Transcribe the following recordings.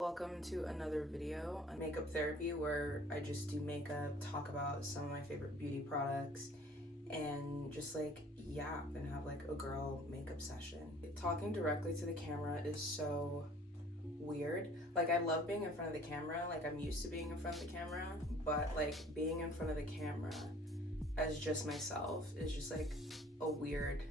Welcome to another video on makeup therapy where I just do makeup, talk about some of my favorite beauty products, and just like yap and have like a girl makeup session. Talking directly to the camera is so weird. Like, I love being in front of the camera, like I'm used to being in front of the camera, but like being in front of the camera as just myself is just like a weird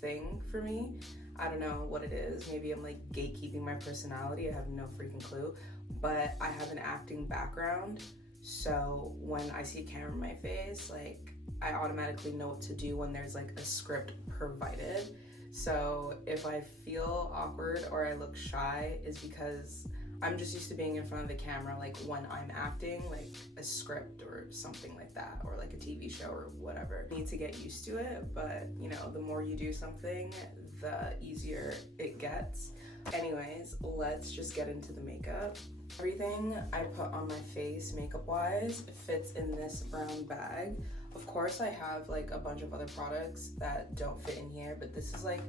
thing for me. I don't know what it is. Maybe I'm like gatekeeping my personality. I have no freaking clue. But I have an acting background, so when I see a camera in my face, like I automatically know what to do when there's like a script provided. So if I feel awkward or I look shy, is because I'm just used to being in front of the camera, like when I'm acting, like a script or something like that, or like a TV show or whatever. I need to get used to it, but you know, the more you do something, the easier it gets. Anyways, let's just get into the makeup. Everything I put on my face makeup-wise fits in this brown bag. Of course, I have like a bunch of other products that don't fit in here, but this is like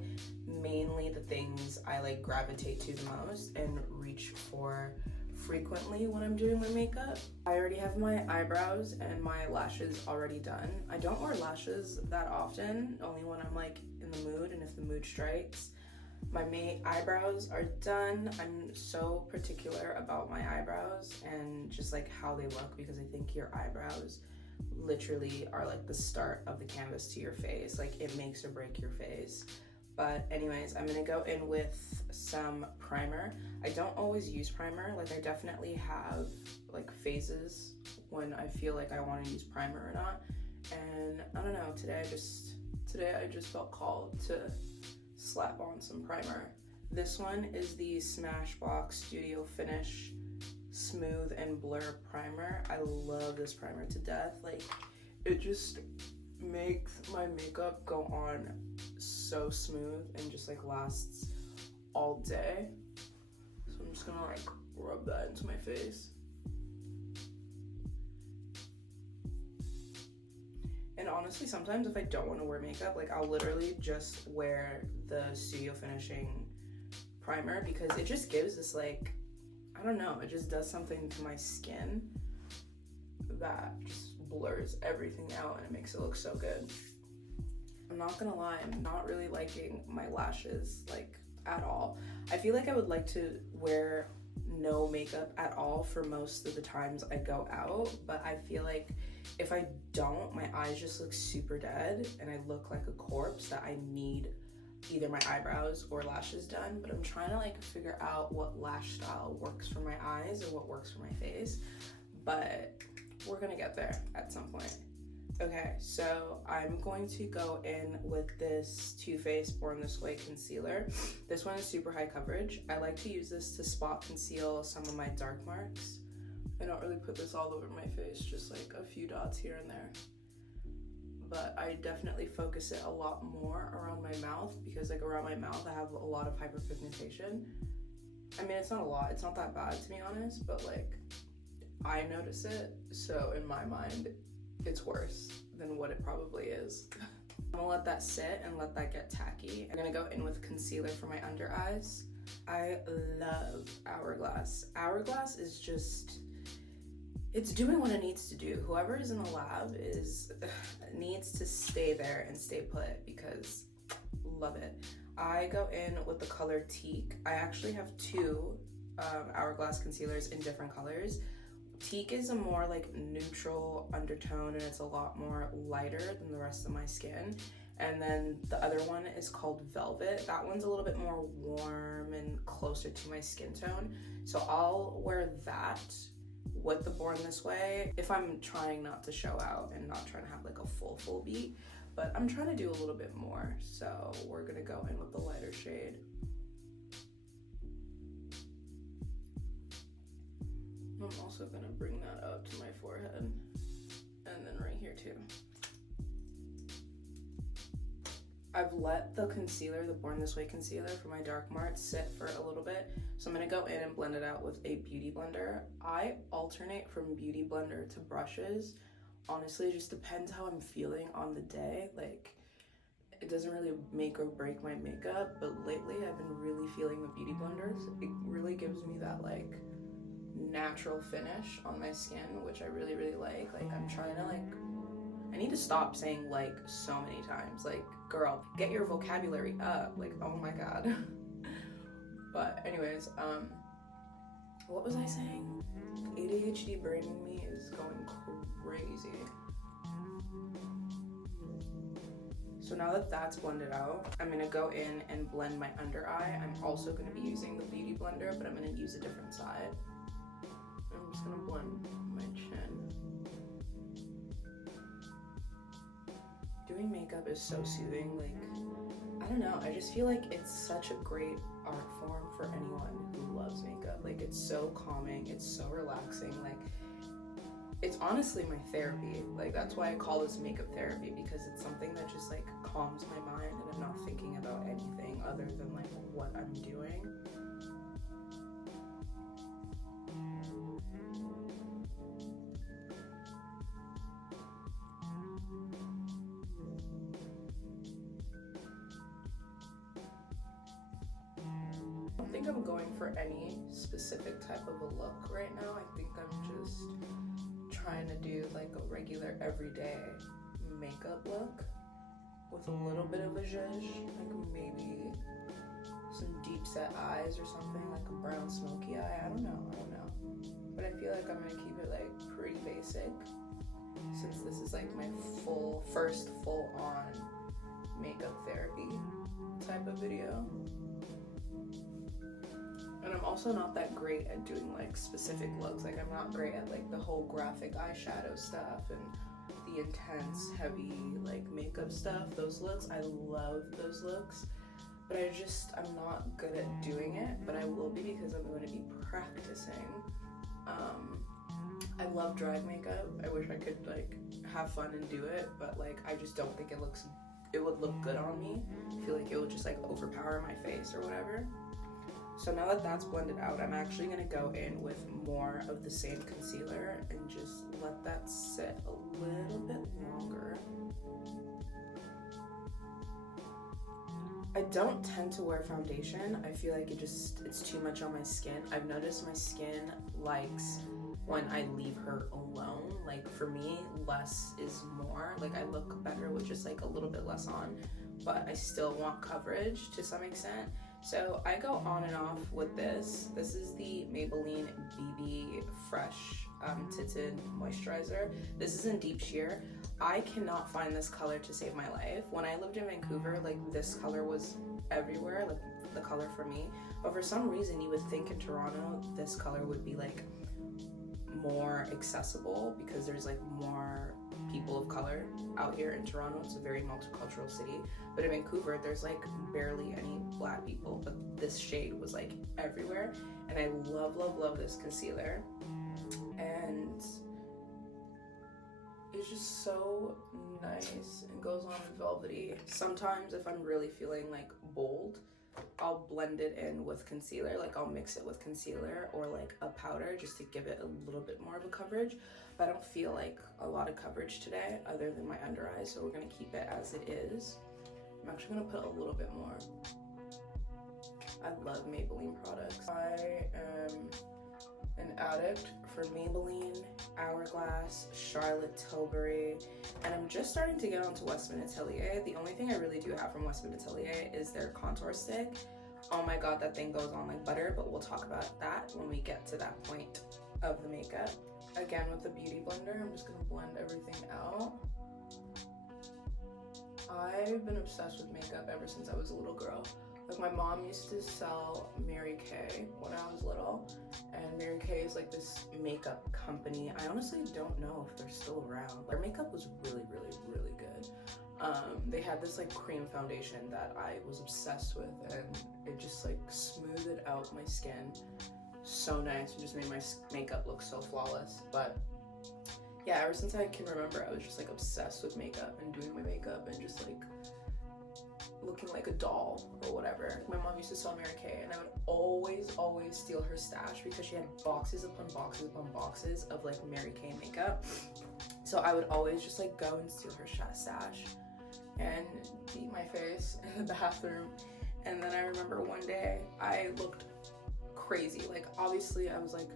mainly the things I like gravitate to the most and reach for frequently when I'm doing my makeup. I already have my eyebrows and my lashes already done. I don't wear lashes that often, only when I'm like in the mood and if the mood strikes. My eyebrows are done. I'm so particular about my eyebrows and just like how they look, because I think your eyebrows literally are like the start of the canvas to your face. Like, it makes or break your face. But anyways, I'm gonna go in with some primer. I don't always use primer. Like, I definitely have like phases when I feel like I want to use primer or not. And I don't know, today I just felt called to slap on some primer. This one is the Smashbox Studio Finish Smooth and Blur Primer. I love this primer to death. Like, it just makes my makeup go on so smooth and just like lasts all day. So I'm just gonna like rub that into my face. And honestly, sometimes if I don't want to wear makeup, like I'll literally just wear the Studio Finishing primer, because it just gives this like, I don't know, it just does something to my skin that just blurs everything out and it makes it look so good. I'm not gonna lie, I'm not really liking my lashes like at all. I feel like I would like to wear no makeup at all for most of the times I go out, but I feel like if I don't, my eyes just look super dead and I look like a corpse that I need either my eyebrows or lashes done. But I'm trying to like figure out what lash style works for my eyes and what works for my face, but we're gonna get there at some point. Okay, so I'm going to go in with this Too Faced Born This Way concealer. This one is super high coverage. I like to use this to spot conceal some of my dark marks. I don't really put this all over my face, just like a few dots here and there. But I definitely focus it a lot more around my mouth, because like around my mouth I have a lot of hyperpigmentation. I mean, it's not a lot, it's not that bad to be honest, but like I notice it, so in my mind it's worse than what it probably is. I'm gonna let that sit and let that get tacky. I'm gonna go in with concealer for my under eyes. I love Hourglass. Hourglass is just, it's doing what it needs to do. Whoever is in the lab needs to stay there and stay put, because love it. I go in with the color Teak. I actually have two Hourglass concealers in different colors. Teak is a more like neutral undertone and it's a lot more lighter than the rest of my skin. And then the other one is called Velvet. That one's a little bit more warm and closer to my skin tone. So I'll wear that with the Born This Way if I'm trying not to show out and not trying to have like a full beat. But I'm trying to do a little bit more. So we're gonna go in with the lighter shade. I'm also gonna bring that up to my forehead and then right here too. I've let the concealer, the Born This Way concealer for my dark marks, sit for a little bit. So I'm gonna go in and blend it out with a beauty blender. I alternate from beauty blender to brushes. Honestly, it just depends how I'm feeling on the day. Like, it doesn't really make or break my makeup, but lately I've been really feeling the beauty blenders. It really gives me that like natural finish on my skin, which I really like. Like I'm trying to like, I need to stop saying like so many times. Like, girl, get your vocabulary up. Like, oh my god. But anyways, what was I saying? ADHD brain in me is going crazy. So now that that's blended out, I'm gonna go in and blend my under eye. I'm also gonna be using the beauty blender, but I'm gonna use a different side. I'm just gonna blend my chin. Doing makeup is so soothing. Like, I don't know, I just feel like it's such a great art form for anyone who loves makeup. Like, it's so calming, it's so relaxing. Like, it's honestly my therapy. Like, that's why I call this makeup therapy, because it's something that just like calms my mind and I'm not thinking about anything other than like what I'm doing. I don't think I'm going for any specific type of a look right now. I think I'm just trying to do like a regular everyday makeup look with a little bit of a zhuzh, like maybe some deep set eyes or something, like a brown smoky eye. I don't know. But I feel like I'm gonna keep it like pretty basic, since this is like my first full on makeup therapy type of video. And I'm also not that great at doing like specific looks. Like, I'm not great at like the whole graphic eyeshadow stuff and the intense heavy like makeup stuff. Those looks, I love those looks, but I'm not good at doing it. But I will be, because I'm going to be practicing. I love drag makeup. I wish I could like have fun and do it, but like I just don't think it would look good on me. I feel like it would just like overpower my face or whatever. So now that that's blended out, I'm actually gonna go in with more of the same concealer and just let that sit a little bit longer. I don't tend to wear foundation. I feel like it's too much on my skin. I've noticed my skin likes when I leave her alone. Like, for me, less is more. Like, I look better with just like a little bit less on, but I still want coverage to some extent. So I go on and off with this. This is the Maybelline BB Fresh Tinted Moisturizer. This is in Deep Sheer. I cannot find this color to save my life. When I lived in Vancouver, like, this color was everywhere, like the color for me. But for some reason, you would think in Toronto, this color would be like more accessible, because there's like more people of color out here in Toronto. It's a very multicultural city. But in Vancouver, there's like barely any black people, but this shade was like everywhere. And I love this concealer. And it's just so nice and goes on velvety. Sometimes if I'm really feeling like bold, I'll blend it in with concealer. Like, I'll mix it with concealer or like a powder just to give it a little bit more of a coverage. But I don't feel like a lot of coverage today other than my under eye, so we're gonna keep it as it is. I'm actually gonna put a little bit more. I love Maybelline products. I am an addict for Maybelline, Hourglass, Charlotte Tilbury, and I'm just starting to get onto Westman Atelier. The only thing I really do have from Westman Atelier is their contour stick. Oh my god, that thing goes on like butter, but we'll talk about that when we get to that point of the makeup. Again, with the beauty blender, I'm just gonna blend everything out. I've been obsessed with makeup ever since I was a little girl. Like, my mom used to sell Mary Kay when I was little, and Mary Kay is like this makeup company. I honestly don't know if they're still around. Their makeup was really good. They had this like cream foundation that I was obsessed with, and it just like smoothed out my skin so nice and just made my makeup look so flawless. But yeah, ever since I can remember, I was just like obsessed with makeup and doing my makeup and just like looking like a doll or whatever. My mom used to sell Mary Kay, and I would always steal her stash because she had boxes upon boxes of like Mary Kay makeup. So I would always just like go and steal her stash. and beat my face in the bathroom. And then I remember one day I looked crazy. Like, obviously I was like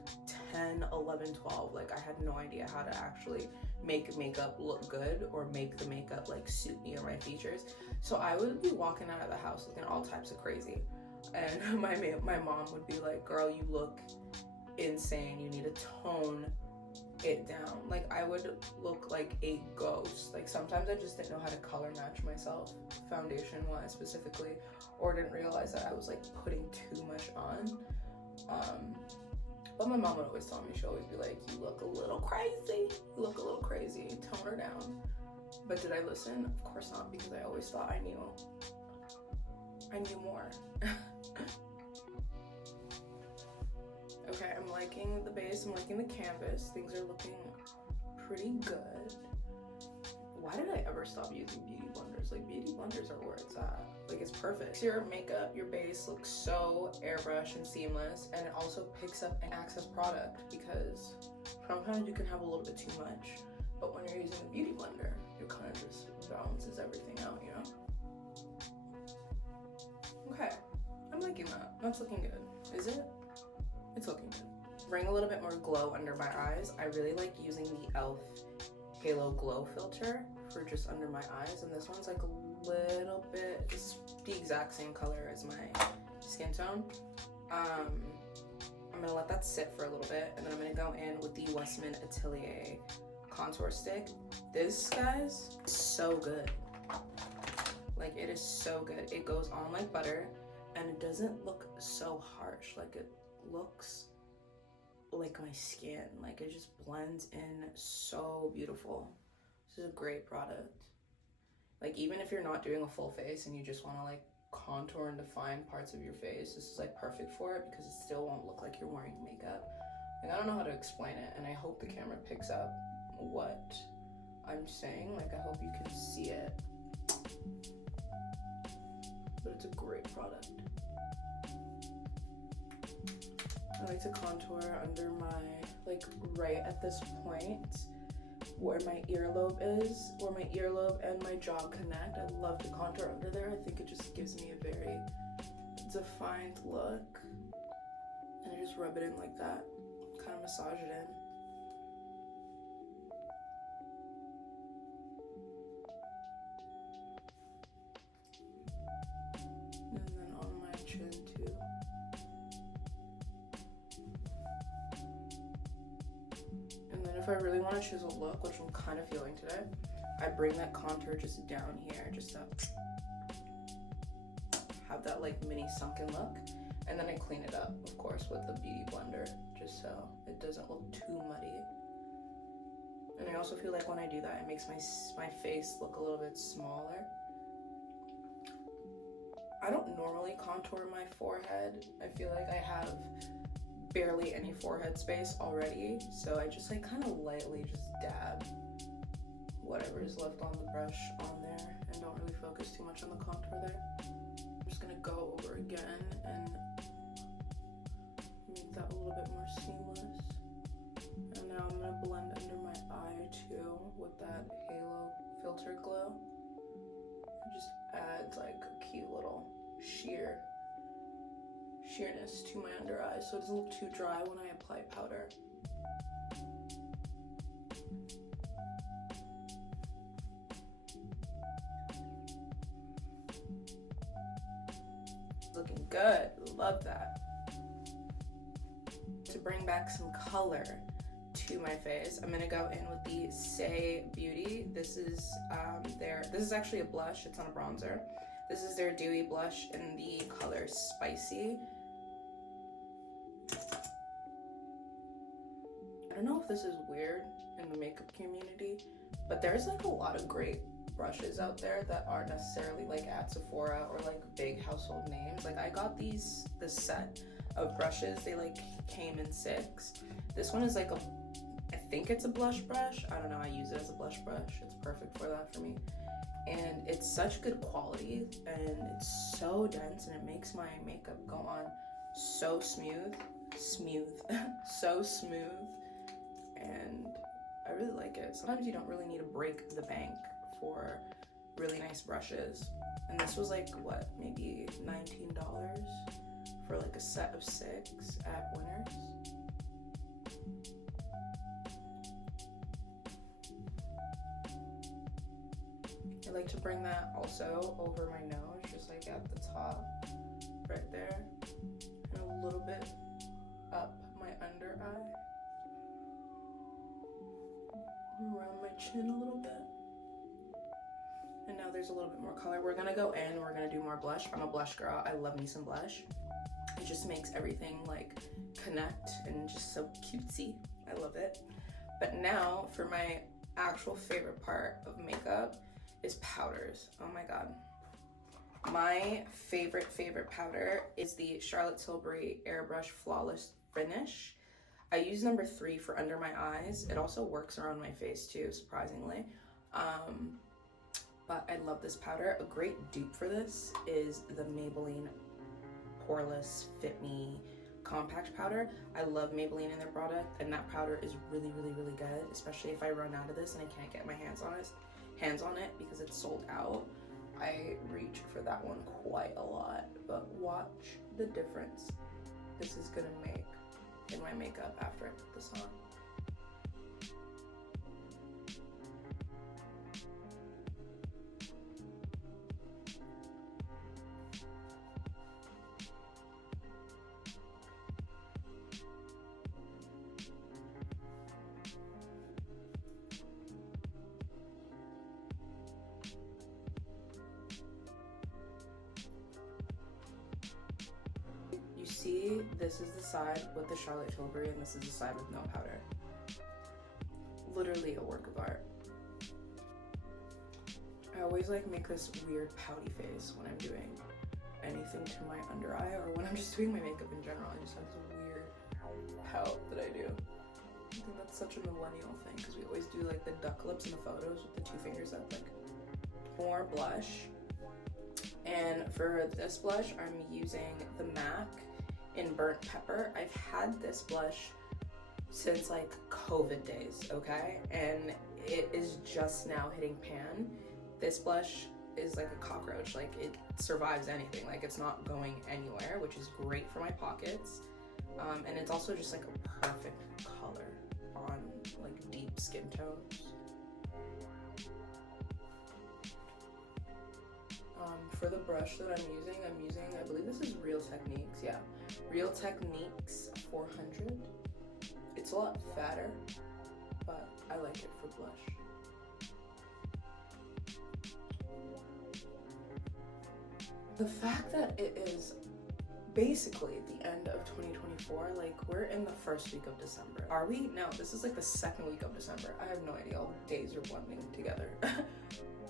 10, 11, 12. Like, I had no idea how to actually make makeup look good or make the makeup like suit me or my features. So I would be walking out of the house looking all types of crazy. And my mom would be like, girl, you look insane. You need to tone it down. Like, I would look like a ghost. Like, sometimes I just didn't know how to color match myself, foundation wise specifically, or didn't realize that I was like putting too much on. But my mom would always tell me, she'd always be like, you look a little crazy, tone her down. But did I listen? Of course not, because I always thought I knew more. Okay, I'm liking the base, I'm liking the canvas. Things are looking pretty good. Why did I ever stop using beauty blenders? Like, beauty blenders are where it's at. Like, it's perfect. Your makeup, your base looks so airbrush and seamless, and it also picks up an excess product, because sometimes you can have a little bit too much, but when you're using a beauty blender, it kind of just balances everything out, you know? Okay, I'm liking that. That's looking good. Is it? It's looking good. Bring a little bit more glow under my eyes. I really like using the e.l.f. Halo Glow filter for just under my eyes, and this one's like a little bit, it's the exact same color as my skin tone. I'm gonna let that sit for a little bit, and then I'm gonna go in with the Westman Atelier contour stick. This, guys, is so good. Like, it is so good. It goes on like butter, and it doesn't look so harsh. Like, it looks like my skin. Like, it just blends in so beautiful. This is a great product. Like, even if you're not doing a full face and you just want to like contour and define parts of your face, this is like perfect for it, because it still won't look like you're wearing makeup. Like, I don't know how to explain it, and I hope the camera picks up what I'm saying. Like, I hope you can see it, but it's a great product. I like to contour under my, like, right at this point where my earlobe is, where my earlobe and my jaw connect. I love to contour under there. I think it just gives me a very defined look. And I just rub it in like that, kind of massage it in. And then on my chin too. And then if I really want to choose a look, which I'm kind of feeling today, I bring that contour just down here, just to have that like mini sunken look. And then I clean it up, of course, with the beauty blender, just so it doesn't look too muddy. And I also feel like when I do that, it makes my face look a little bit smaller. I don't normally contour my forehead. I feel like I have barely any forehead space already, so I just like kind of lightly just dab whatever is left on the brush on there, and don't really focus too much on the contour there. I'm just gonna go over again and make that a little bit more seamless. And now I'm gonna blend under my eye too with that Halo Filter Glow. It just adds like a cute little sheerness to my under eyes, so it doesn't look too dry when I apply powder. Looking good, love that. To bring back some color to my face, I'm gonna go in with the Say Beauty. This is this is actually a blush, it's on a bronzer. This is their dewy blush in the color Spicy. I don't know if this is weird in the makeup community, but there's like a lot of great brushes out there that aren't necessarily like at Sephora or like big household names. Like, I got this set of brushes. They like came in 6. This one is like I think it's a blush brush. I don't know, I use it as a blush brush. It's perfect for that for me. And it's such good quality, and it's so dense, and it makes my makeup go on so smooth, so smooth, and I really like it. Sometimes you don't really need to break the bank for really nice brushes. And this was like, what, maybe $19 for like a set of 6 at Winners. I like to bring that also over my nose, just like at the top, right there, and a little bit up my under eye, around my chin a little bit. And now there's a little bit more color. We're gonna go in, we're gonna do more blush. I'm a blush girl, I love me some blush. It just makes everything like connect and just so cutesy. I love it. But now for my actual favorite part of makeup is powders. Oh my God. My favorite powder is the Charlotte Tilbury Airbrush Flawless Finish. I use number 3 for under my eyes. It also works around my face too, surprisingly. But I love this powder. A great dupe for this is the Maybelline Poreless Fit Me Compact Powder. I love Maybelline in their product, and that powder is really good, especially if I run out of this and I can't get my hands on it because it's sold out. I reach for that one quite a lot, but watch the difference this is gonna make in my makeup after I put this on. See, this is the side with the Charlotte Tilbury and this is the side with no powder. Literally a work of art. I always like make this weird pouty face when I'm doing anything to my under eye or when I'm just doing my makeup in general. I just have this weird pout that I do. I think that's such a millennial thing because we always do like the duck lips in the photos with the 2 fingers up. Like, more blush. And for this blush, I'm using the MAC in Burnt Pepper. I've had this blush since like COVID days, okay? And it is just now hitting pan. This blush is like a cockroach, like it survives anything, like it's not going anywhere, which is great for my pockets. And it's also just like a perfect color on like deep skin tones. For the brush that I'm using, I believe this is Real Techniques, yeah. Real Techniques 400. It's a lot fatter, but I like it for blush. The fact that it is basically the end of 2024, like we're in the first week of December. Are we? No, this is like the second week of December. I have no idea, all the days are blending together.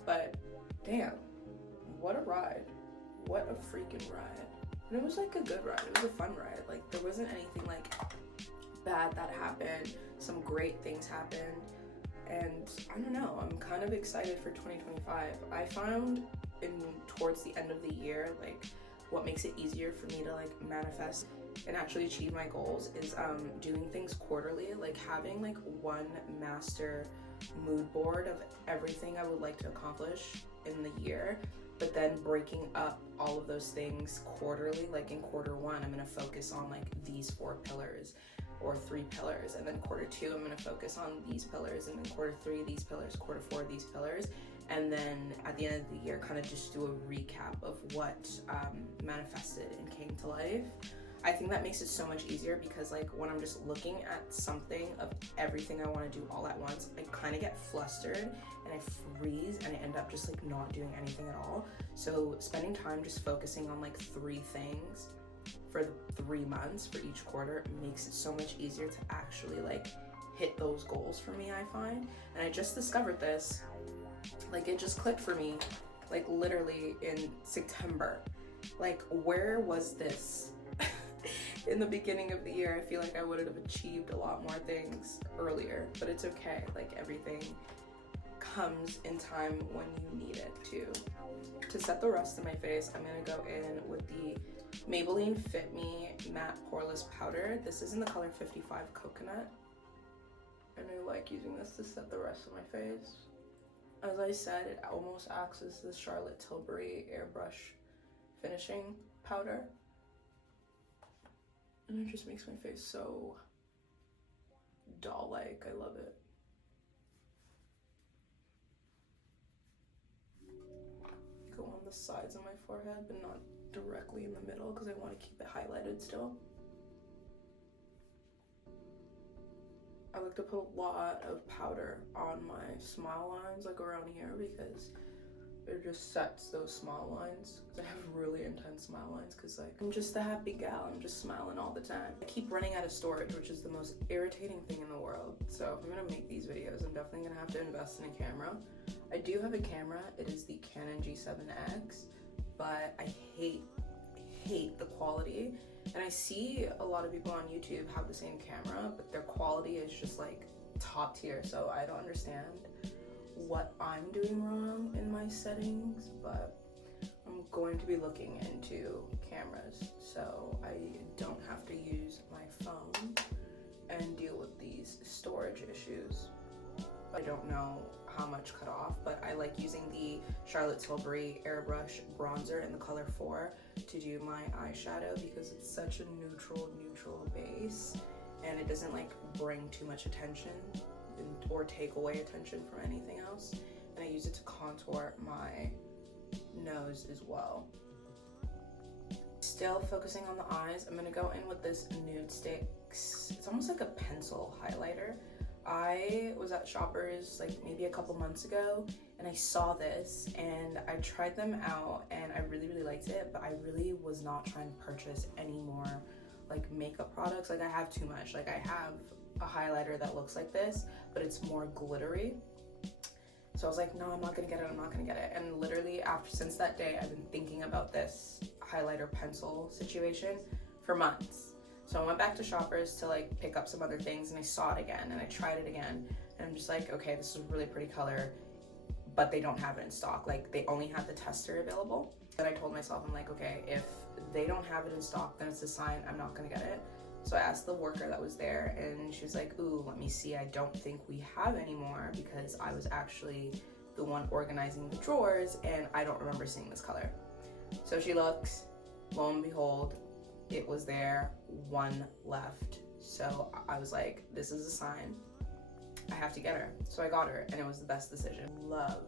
But damn. What a ride. What a freaking ride. And it was like a good ride. It was a fun ride. Like there wasn't anything like bad that happened. Some great things happened. And I don't know, I'm kind of excited for 2025. I found towards the end of the year, like what makes it easier for me to like manifest and actually achieve my goals is doing things quarterly, like having like one master mood board of everything I would like to accomplish in the year, but then breaking up all of those things quarterly. Like in quarter 1, I'm gonna focus on like these 4 pillars or 3 pillars, and then quarter 2, I'm gonna focus on these pillars, and then quarter 3, these pillars, quarter 4, these pillars, and then at the end of the year, kind of just do a recap of what manifested and came to life. I think that makes it so much easier because like when I'm just looking at something of everything I want to do all at once, I kind of get flustered and I freeze and I end up just like not doing anything at all. So spending time just focusing on like 3 things for the 3 months for each quarter makes it so much easier to actually like hit those goals for me, I find. And I just discovered this, like it just clicked for me, like literally in September. Like where was this? In the beginning of the year, I feel like I would have achieved a lot more things earlier, but it's okay. Like everything comes in time when you need it to. To set the rest of my face, I'm gonna go in with the Maybelline Fit Me Matte Poreless Powder. This is in the color 55 Coconut. And I like using this to set the rest of my face. As I said, it almost acts as the Charlotte Tilbury airbrush finishing powder. And it just makes my face so doll-like. I love it. Go on the sides of my forehead, but not directly in the middle because I want to keep it highlighted still. I like to put a lot of powder on my smile lines, like around here, because it just sets those smile lines. Because I have really intense smile lines, because like I'm just a happy gal. I'm just smiling all the time. I keep running out of storage, which is the most irritating thing in the world. So if I'm gonna make these videos, I'm definitely gonna have to invest in a camera. I do have a camera. It is the Canon G7X, but I hate the quality. And I see a lot of people on YouTube have the same camera, but their quality is just like top tier. So I don't understand what I'm doing wrong in my settings, but I'm going to be looking into cameras so I don't have to use my phone and deal with these storage issues. I don't know how much cut off, but I like using the Charlotte Tilbury airbrush bronzer in the color 4 to do my eyeshadow because it's such a neutral base and it doesn't like bring too much attention or take away attention from anything else. And I use it to contour my nose as well. Still focusing on the eyes, I'm gonna go in with this Nude Sticks. It's almost like a pencil highlighter. I was at Shoppers like maybe a couple months ago and I saw this and I tried them out and I really liked it, but I really was not trying to purchase any more like makeup products. Like I have too much. Like I have a highlighter that looks like this, but it's more glittery. So I was like, no, I'm not gonna get it. And literally since that day, I've been thinking about this highlighter pencil situation for months. So I went back to Shoppers to like pick up some other things and I saw it again and I tried it again. And I'm just like, okay, this is a really pretty color, but they don't have it in stock. Like they only have the tester available. And I told myself, I'm like, okay, if they don't have it in stock, then it's a sign I'm not gonna get it. So I asked the worker that was there and she was like, ooh, let me see. I don't think we have any more because I was actually the one organizing the drawers and I don't remember seeing this color. So she looks, lo and behold, it was there, one left. So I was like, this is a sign. I have to get her. So I got her and it was the best decision. Love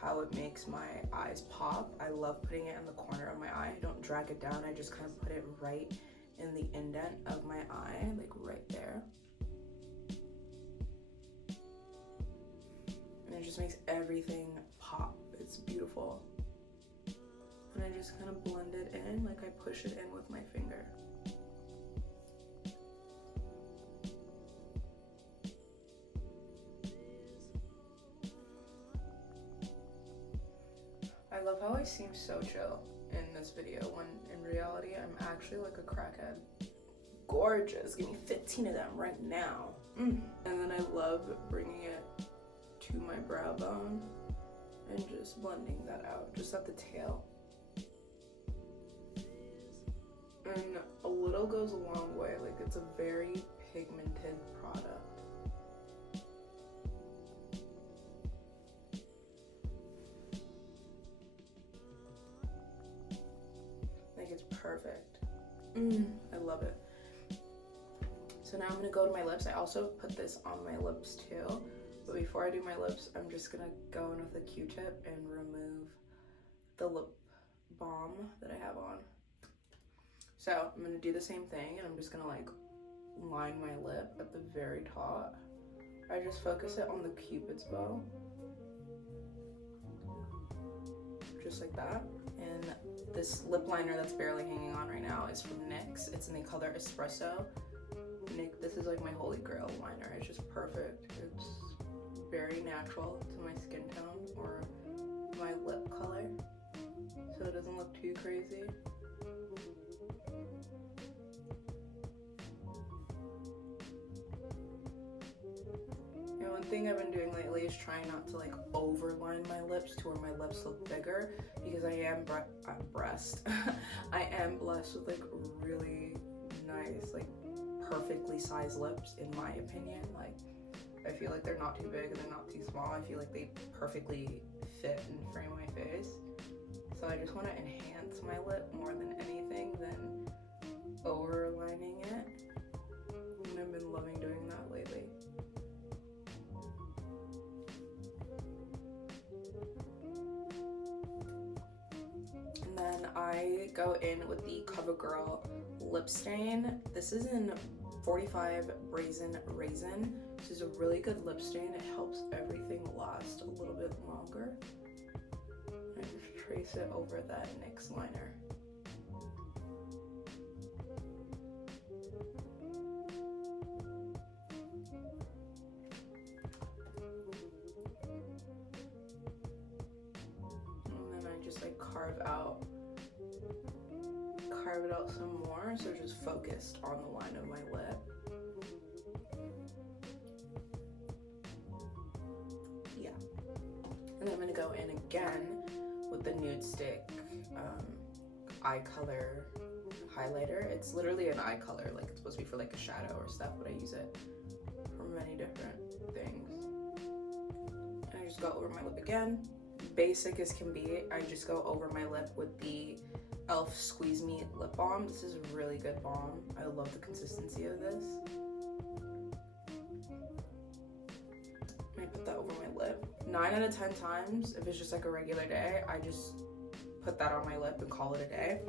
how it makes my eyes pop. I love putting it in the corner of my eye. I don't drag it down. I just kind of put it right in the indent of my eye, like right there. And it just makes everything pop. It's beautiful. And I just kind of blend it in, like I push it in with my finger. I love how I seem so chill in this video when in reality I'm actually like a crackhead. Gorgeous, give me 15 of them right now. And then I love bringing it to my brow bone and just blending that out, just at the tail. And a little goes a long way, like it's a very pigmented product. Like it's perfect. I love it. So now I'm gonna go to my lips. I also put this on my lips too. But before I do my lips, I'm just gonna go in with a Q-tip and remove the lip balm that I have on. So I'm gonna do the same thing and I'm just gonna like line my lip at the very top. I just focus it on the Cupid's bow. Just like that. And this lip liner that's barely hanging on right now is from NYX. It's in the color Espresso. This is like my holy grail liner. It's just perfect. It's very natural to my skin tone or my lip color, so it doesn't look too crazy. And one thing I've been doing lately is trying not to like overline my lips to where my lips look bigger, because I am I am blessed with like really nice, like perfectly sized lips in my opinion. Like I feel like they're not too big and they're not too small. I feel like they perfectly fit and frame my face. So I just want to enhance my lip more than anything than overlining it. And I've been loving doing that lately. And then I go in with the CoverGirl lip stain. This is in 45 Brazen Raisin. This is a really good lip stain. It helps everything last a little bit longer. I just trace it over that NYX liner. And then I just like carve it out some more, so just focused on the line of my lip. Yeah. And then I'm gonna go in again with the Nude Stick eye color highlighter. It's literally an eye color, like it's supposed to be for like a shadow or stuff, but I use it for many different things. And I just go over my lip again. Basic as can be, I just go over my lip with the e.l.f. Squeeze Me Lip Balm. This is a really good balm. I love the consistency of this. And I put that over my lip. 9 out of 10 times, if it's just like a regular day, I just put that on my lip and call it a day.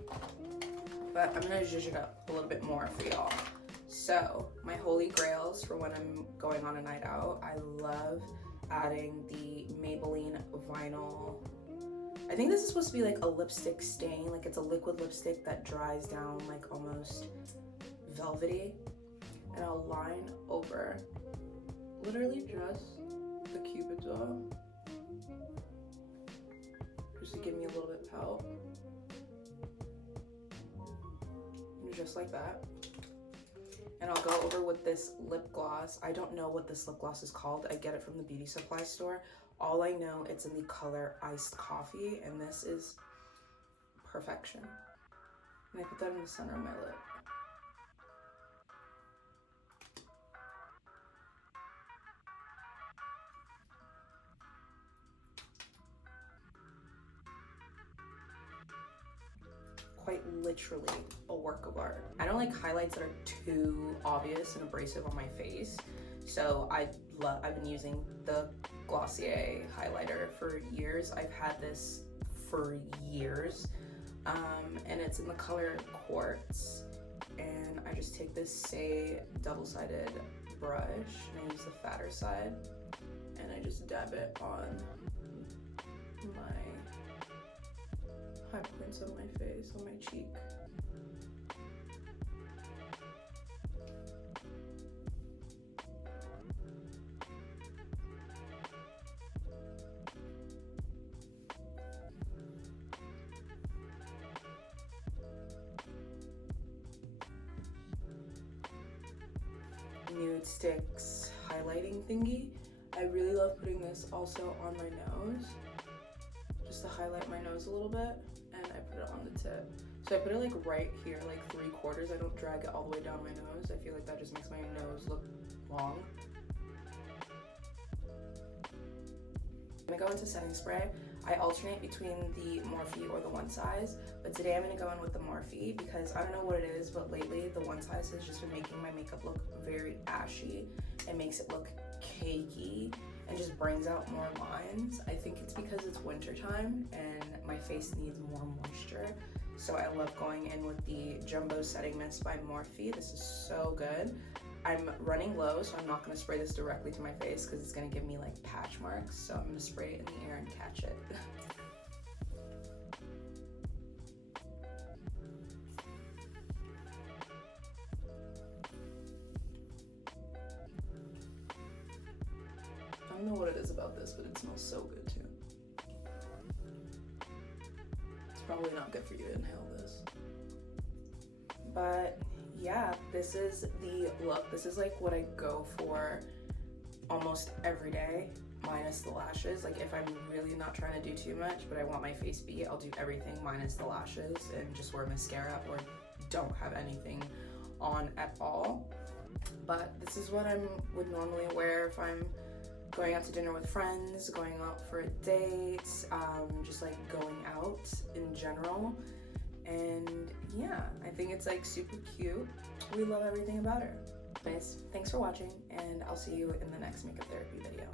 But I'm gonna zhuzh it up a little bit more for y'all. So, my holy grails for when I'm going on a night out, I love adding the Maybelline Vinyl. I think this is supposed to be like a lipstick stain, like it's a liquid lipstick that dries down like almost velvety. And I'll line over literally just the cupid's bow, just to give me a little bit pout. And just like that. And I'll go over with this lip gloss. I don't know what this lip gloss is called. I get it from the beauty supply store. All I know, it's in the color Iced Coffee, and this is perfection. And I put that in the center of my lip. Quite literally a work of art. I don't like highlights that are too obvious and abrasive on my face, so I've been using the Glossier highlighter for years. I've had this for years, and it's in the color Quartz. And I just take this Say double-sided brush, and I use the fatter side, and I just dab it on my high points of my face, on my cheek. Nude Sticks highlighting thingy. I really love putting this also on my nose, just to highlight my nose a little bit, and I put it on the tip. So I put it like right here, like 3/4. I don't drag it all the way down my nose. I feel like that just makes my nose look long. I'm gonna go into setting spray. I alternate between the Morphe or the One Size, but today I'm gonna go in with the Morphe because I don't know what it is, but lately the One Size has just been making my makeup look very ashy. It makes it look cakey and just brings out more lines. I think it's because it's winter time and my face needs more moisture. So I love going in with the Jumbo Setting Mist by Morphe. This is so good. I'm running low, so I'm not gonna spray this directly to my face because it's gonna give me like patch marks. So I'm gonna spray it in the air and catch it. I don't know what it is about this, but it smells so good too. It's probably not good for you to inhale this. But yeah, this is the look. This is like what I go for almost every day, minus the lashes. Like if I'm really not trying to do too much, but I want my face beat, I'll do everything minus the lashes and just wear mascara or don't have anything on at all. But this is what I would normally wear if I'm going out to dinner with friends, going out for a date, just like going out in general. And yeah, I think it's like super cute. We love everything about her. Anyways, thanks for watching, and I'll see you in the next makeup therapy video.